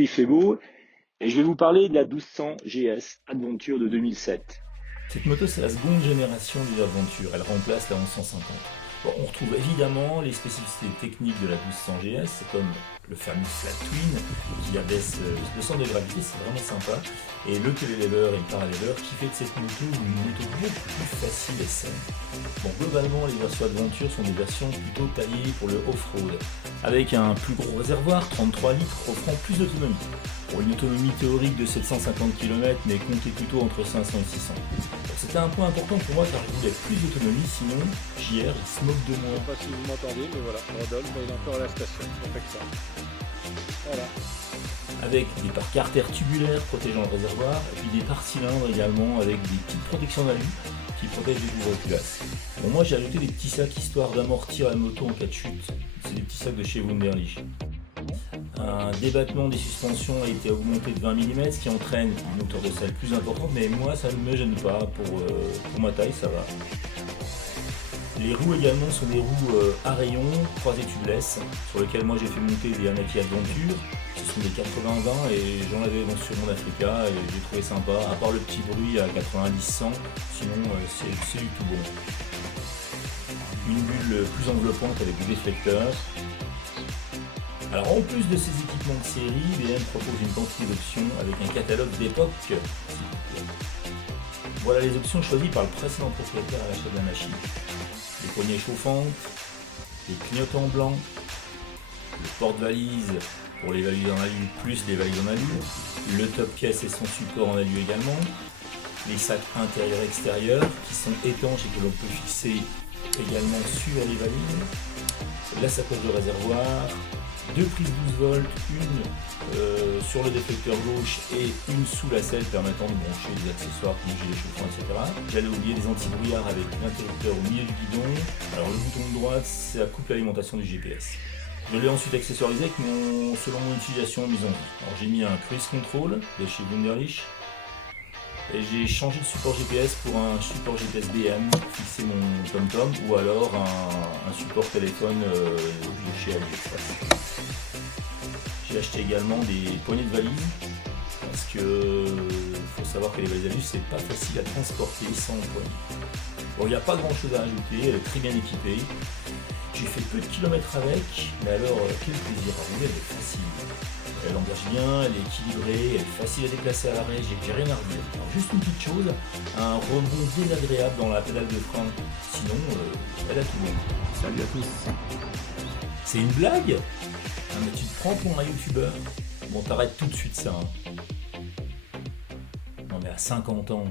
aujourd'hui il fait beau et je vais vous parler de la 1200 GS Adventure de 2007. Cette moto, c'est la seconde génération de l'Adventure. Elle remplace la 1150. Bon, on retrouve évidemment les spécificités techniques de la 1200 GS, c'est comme le fameux Flat Twin qui abaisse le centre de gravité, c'est vraiment sympa. Et le télélever et le paralever qui fait de cette moto une moto beaucoup plus facile et saine. Bon, globalement, les versions Adventure sont des versions plutôt taillées pour le off-road, avec un plus gros réservoir, 33 litres, offrant plus d'autonomie. Pour une autonomie théorique de 750 km, mais comptez plutôt entre 500 et 600. C'était un point important pour moi car je voulais plus d'autonomie, sinon JR il se moque de Je moi. sais pas si vous m'entendez, mais voilà, Rodolphe, il est encore à la station, on fait que ça. Voilà. Avec des parcs artères tubulaires protégeant le réservoir, et puis des parts cylindres également avec des petites protections d'alu qui protègent les couvre-culasse. Bon, moi j'ai ajouté des petits sacs histoire d'amortir la moto en cas de chute. C'est des petits sacs de chez Wunderlich. Un débattement des suspensions a été augmenté de 20 mm, ce qui entraîne une hauteur de selle plus importante, mais moi ça ne me gêne pas, pour ma taille ça va. Les roues également sont des roues à rayons, croisées tubeless, sur lesquelles moi j'ai fait monter des Anaki Adventure. Ce sont des 80-20 et j'en avais donc sur mon Africa et j'ai trouvé sympa, à part le petit bruit à 90-100, sinon c'est du tout bon. Une bulle plus enveloppante avec des déflecteurs. Alors en plus de ces équipements de série, BM propose une quantité d'options avec un catalogue d'époque. Voilà les options choisies par le précédent propriétaire à l'achat de la machine. Les poignées chauffantes, les clignotants blancs, le porte-valise pour les valises en alu plus les valises en alu, le top caisse et son support en alu également, les sacs intérieurs et extérieurs qui sont étanches et que l'on peut fixer également sur les valises, la sacoche de réservoir, deux prises 12 volts, une sur le déflecteur gauche et une sous la selle permettant de brancher des accessoires comme gilet chauffant, etc. J'allais oublier des anti-brouillards avec l'interrupteur au milieu du guidon. Alors le bouton de droite, ça coupe l'alimentation du GPS. Je l'ai ensuite accessorisé avec selon mon utilisation mise en vie. Alors j'ai mis un cruise control de chez Wunderlich. Et j'ai changé de support GPS pour un support GPS BM pour fixer mon TomTom ou alors un support téléphone de chez AliExpress. J'ai acheté également des poignées de valises parce que faut savoir que les valises à vue c'est pas facile à transporter sans poignée. Bon, il n'y a pas grand chose à ajouter, elle est très bien équipée. J'ai fait peu de kilomètres avec, mais alors quel plaisir à rouler, elle est facile. Elle engage bien, elle est équilibrée, elle est facile à déplacer à l'arrêt, j'ai rien à redire. Alors, juste une petite chose, un rebond désagréable dans la pédale de frein, sinon elle a tout bon. Salut à tous. C'est une blague? Ah, mais tu te prends pour un youtubeur? Bon, t'arrêtes tout de suite ça. Hein. Non mais à 50 ans,